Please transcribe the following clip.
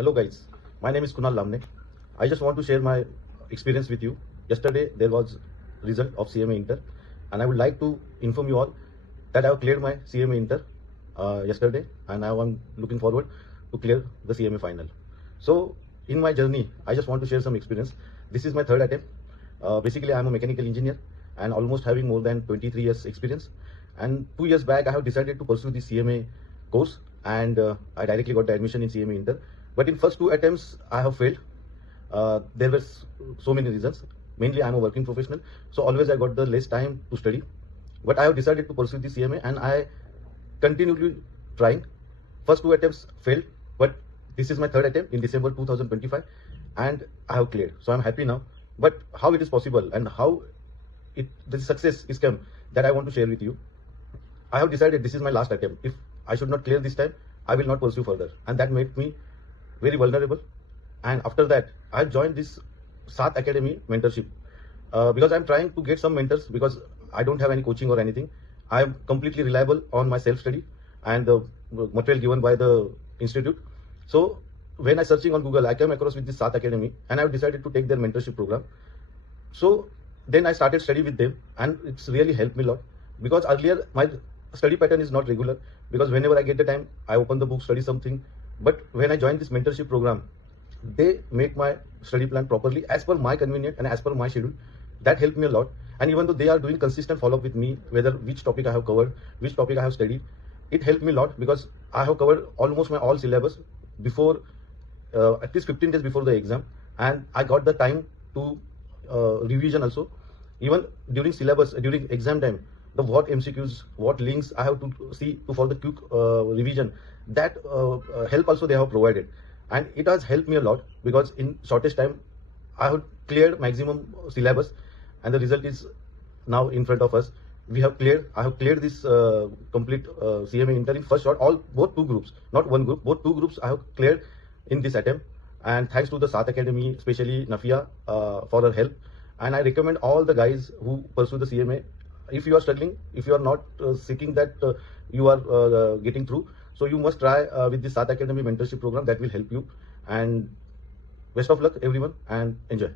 Hello guys, my name is Kunal Lamne. I just want to share my experience with you. Yesterday there was result of CMA Inter and I would like to inform you all that I have cleared my CMA Inter yesterday and now I'm looking forward to clear the CMA final. So in my journey, I just want to share some experience. This is my third attempt. Basically, I'm a mechanical engineer and almost having more than 23 years experience. And 2 years back, I have decided to pursue the CMA course and I directly got the admission in CMA Inter. But in first 2 attempts, I have failed. There were so many reasons. Mainly, I'm a working professional, so always I got the less time to study. But I have decided to pursue the CMA and I continually trying. First 2 attempts failed, but this is my third attempt in December 2025 and I have cleared. So I'm happy now. But how it is possible and how the success is come, that I want to share with you. I have decided this is my last attempt. If I should not clear this time, I will not pursue further. And that made me very vulnerable. And after that, I joined this Saath Academy mentorship because I'm trying to get some mentors because I don't have any coaching or anything. I am completely reliable on my self-study and the material given by the institute. So when I searching on Google, I came across with this Saath Academy and I have decided to take their mentorship program. So then I started study with them and it's really helped me a lot because earlier my study pattern is not regular because whenever I get the time, I open the book, study something. But when I joined this mentorship program, they make my study plan properly as per my convenience and as per my schedule. That helped me a lot. And even though they are doing consistent follow-up with me, whether which topic I have covered, which topic I have studied, it helped me a lot because I have covered almost my all syllabus before at least 15 days before the exam, and I got the time to revision also. Even during syllabus, during exam time, the what MCQs, what links I have to see for the quick revision, that help also they have provided. And it has helped me a lot because in shortest time, I have cleared maximum syllabus and the result is now in front of us. I have cleared this complete CMA Inter in first shot, both 2 groups, not one group, both 2 groups I have cleared in this attempt. And thanks to the Saath Academy, especially Nafia, for her help. And I recommend all the guys who pursue the CMA, if you are struggling, if you are not seeking that you are getting through, so you must try with the Saath Academy mentorship program. That will help you. And best of luck everyone and enjoy.